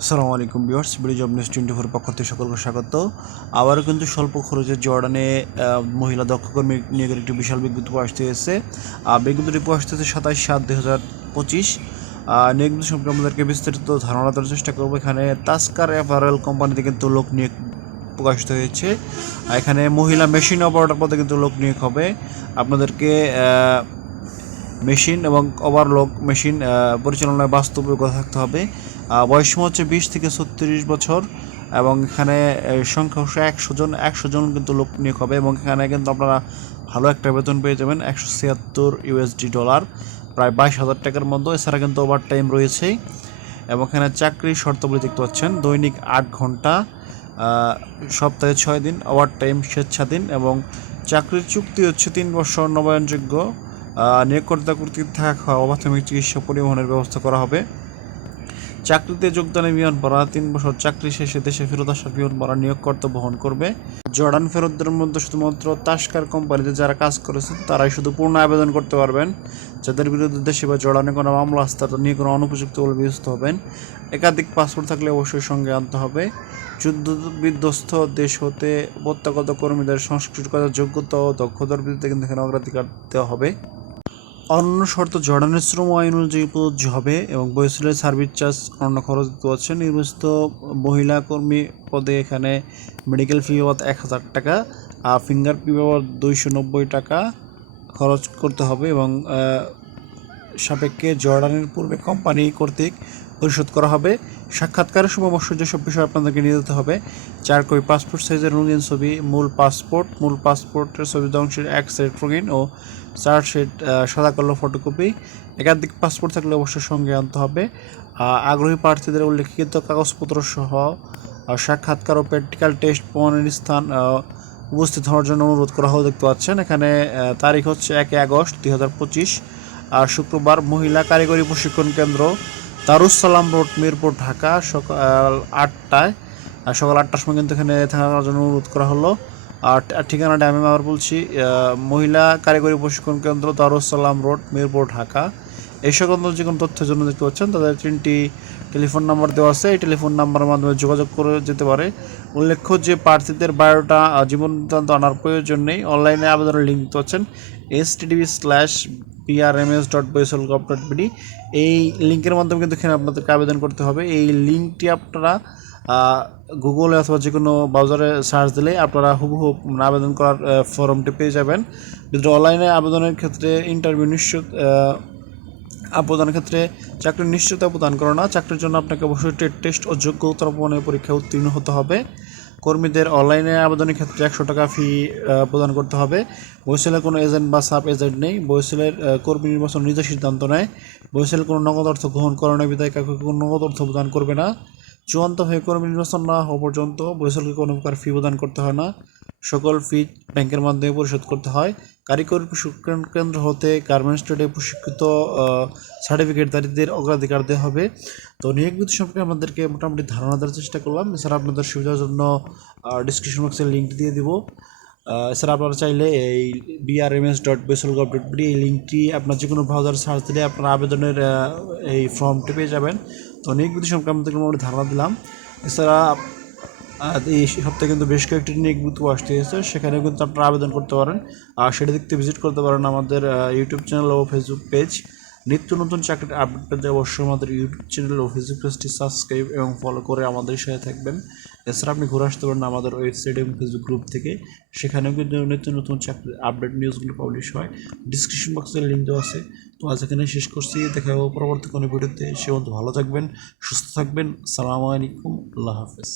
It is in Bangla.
আসসালামু আলাইকুম ভিউয়ার্স, বিডি জব নিউজ 24 পক্ষ থেকে সকলকে স্বাগত। আবারও কিন্তু স্বল্প খরচে জর্ডানে মহিলা দক্ষ কর্মী নিয়োগের একটি বিশাল বিজ্ঞপ্তি প্রকাশিত হয়েছে। বিজ্ঞপ্তিটি প্রকাশিত হয়েছে 27/7/2025। নিয়োগটি সম্পর্কে আমাদেরকে বিস্তারিত ধারণা দেওয়ার চেষ্টা করবো। এখানে তাস্কার অ্যাপারেল কোম্পানিতে কিন্তু লোক নিয়োগ প্রকাশিত হয়েছে। এখানে মহিলা মেশিন অপারেটর পদে কিন্তু লোক নিয়োগ হবে। আপনাদেরকে মেশিন এবং ওভারলক মেশিন পরিচালনায় বাস্তব অভিজ্ঞতা থাকতে হবে। বয়সসীমা হচ্ছে 20 থেকে 36 বছর এবং এখানে সংখ্যা হচ্ছে 100 জন কিন্তু লোক নিয়োগ হবে এবং এখানে কিন্তু আপনারা ভালো একটা বেতন পেয়ে যাবেন, $176, প্রায় 22,000 টাকার মতো। এছাড়া কিন্তু ওভার টাইম রয়েছে এবং এখানে চাকরির শর্তাবলী দেখতে পাচ্ছেন। দৈনিক 8 ঘন্টা, সপ্তাহে 6 দিন, ওভার টাইম স্বেচ্ছাধীন এবং চাকরির চুক্তি হচ্ছে 3 বছর নবায়নযোগ্য। নিয়োগকর্তা কর্তৃক থাকা খাওয়া, প্রাথমিক চিকিৎসা, পরিবহনের ব্যবস্থা করা হবে। চাকরিতে যোগদানের বিমান ভাড়া 3 বছর চাকরি শেষে দেশে ফেরত আসার বিমান ভাড়া নিয়োগকর্তা বহন করবে। জর্ডান ফেরতদের মধ্যে শুধুমাত্র তাস্কার কোম্পানিতে যারা কাজ করেছেন তারাই শুধু পূর্ণ আবেদন করতে পারবেন। যাদের বিরুদ্ধে দেশে বা জর্ডানে কোনো মামলা আসতে তারা নিয়ে কোনো অনুপযুক্ত বলে বিবেচিত হবেন। একাধিক পাসপোর্ট থাকলে অবশ্যই সঙ্গে আনতে হবে। যুদ্ধ বিধ্বস্ত দেশ হতে প্রত্যাগত কর্মীদের সংস্কৃতিগত যোগ্যতা ও দক্ষতার ভিত্তিতে কিন্তু এখানে অগ্রাধিকার দেওয়া হবে। অন্য শর্ত জর্ডানের শ্রম আইন অনুযায়ী প্রযোজ্য হবে এবং বয়সের সার্ভিস চার্জ অন্য খরচ দিতে হচ্ছে। নির্বাচিত মহিলা কর্মী পদে এখানে মেডিকেল ফি বাবদ 1,000 টাকা, ফিঙ্গার ফি বাবদ 290 টাকা খরচ করতে হবে এবং সাপেক্ষে জর্ডানের পূর্বে কোম্পানি কর্তৃক পরিশোধ করা হবে। সাক্ষাৎকারের সময় অবশ্যই যেসব বিষয় আপনাদেরকে নিয়ে যেতে হবে: 4 কপি পাসপোর্ট সাইজের রঙিন ছবি, মূল পাসপোর্টের ছবি অংশের 1 সেট রঙিন ও 4 সেট সাদা কালো ফটোকপি। একাধিক পাসপোর্ট থাকলে অবশ্যই সঙ্গে আনতে হবে। আগ্রহী প্রার্থীদের উল্লেখিত কাগজপত্র সহ সাক্ষাৎকার ও প্র্যাকটিক্যাল টেস্ট প্রমাণের স্থান উপস্থিত হওয়ার জন্য অনুরোধ করা হবে। দেখতে পাচ্ছেন এখানে তারিখ হচ্ছে 1 আগস্ট 2025, শুক্রবার। মহিলা কারিগরি প্রশিক্ষণ কেন্দ্র, দারুস সালাম রোড, মিরপুর, ঢাকা। সকাল 8টার সময় কিন্তু এখানে থাকার জন্য অনুরোধ করা হলো। আর ঠিকানাটা আমি আবার বলছি, মহিলা কারিগরি প্রশিক্ষণ কেন্দ্র, দারুস সালাম রোড, মিরপুর, ঢাকা। এই সকল যে কোনো তথ্যের জন্য দেখতে পাচ্ছেন তাদের 3টি টেলিফোন নাম্বার দেওয়া আছে। এই টেলিফোন নাম্বারের মাধ্যমে যোগাযোগ করে যেতে পারে। উল্লেখ্য যে প্রার্থীদের বায়োডাটা জীবন বৃত্তান্ত আনার প্রয়োজন নেই। অনলাইনে আবেদনের লিঙ্ক দিতে পাচ্ছেন http://prms.boisol.gov.bd। এই লিঙ্কের মাধ্যমে কিন্তু এখানে আপনাদেরকে আবেদন করতে হবে। এই লিঙ্কটি আপনারা গুগলে অথবা যে কোনো ব্রাউজারে সার্চ দিলে আপনারা হুবহু আবেদন করার ফর্মটি পেয়ে যাবেন। কিন্তু অনলাইনে আবেদনের ক্ষেত্রে ইন্টারভিউ আবেদনের ক্ষেত্রে চাকরির নিশ্চয়তা প্রদান করে না। চাকরির জন্য আপনাকে অবশ্যই ট্রেড টেস্ট ও যোগ্যতা প্রমাণের পরীক্ষায় উত্তীর্ণ হতে হবে। কর্মীদের অনলাইনে আবেদনের ক্ষেত্রে 100 টাকা ফি প্রদান করতে হবে। বরিশালের কোনো এজেন্ট বা সাব এজেন্ট নেই। বরিশালের কর্মী নির্বাচন নিজে সিদ্ধান্ত নেয়। বরিশাল কোনো নগদ অর্থ গ্রহণ করে না, বিধায় কাউকে কোনো নগদ অর্থ প্রদান করবে না। চূড়ান্ত হয়ে কর্মী নির্বাচন না হওয়া পর্যন্ত বরিশালকে কোনো প্রকার ফি প্রদান করতে হয় না। সকল ফি ব্যাংকের মাধ্যমে পরিশোধ করতে হয়। কারিগরি প্রশিক্ষণ কেন্দ্র হতে গার্মেন্টস ট্রেডে প্রশিক্ষিত সার্টিফিকেটধারীদের অগ্রাধিকার দেওয়া হবে। তো নিয়োগ বিধি সম্পর্কে আমাদেরকে মোটামুটি ধারণা দেওয়ার চেষ্টা করলাম। এছাড়া আপনাদের সুবিধার জন্য ডিসক্রিপশন বক্সের লিঙ্ক দিয়ে দিব। এছাড়া আপনারা চাইলে এই brms.boisol.gov.bd এই লিঙ্কটি আপনার যে কোনো ব্রাউজার সার্চ দিলে আপনারা আবেদনের এই ফর্মটি পেয়ে যাবেন। তো নিয়োগ বিধি সম্পর্কে আমাদেরকে মোটামুটি ধারণা দিলাম। এছাড়া এই সপ্তাহে কিন্তু বেশ কয়েকটি নিয়োগ বিজ্ঞপ্তি আসতে হয়েছে, সেখানেও কিন্তু আপনারা আবেদন করতে পারেন। আর সেটা দেখতে ভিজিট করতে পারেন আমাদের ইউটিউব চ্যানেল ও ফেসবুক পেজ। নিত্য নতুন চাকরির আপডেট পেতে অবশ্যই আমাদের ইউটিউব চ্যানেল ও ফেসবুক পেজটি সাবস্ক্রাইব এবং ফলো করে আমাদের সাথে থাকবেন। এছাড়া আপনি ঘুরে আসতে পারেন আমাদের ওয়েবসাইট এবং ফেসবুক গ্রুপ থেকে, সেখানেও কিন্তু নিত্য নতুন চাকরির আপডেট নিউজগুলো পাবলিশ হয়। ডিসক্রিপশন বক্সের লিঙ্ক দেওয়া আছে। তো আজ এখানে শেষ করছি, দেখা হবে পরবর্তী কোনো ভিডিওতে। সে ভালো থাকবেন, সুস্থ থাকবেন। আসসালামু আলাইকুম, আল্লাহ হাফেজ।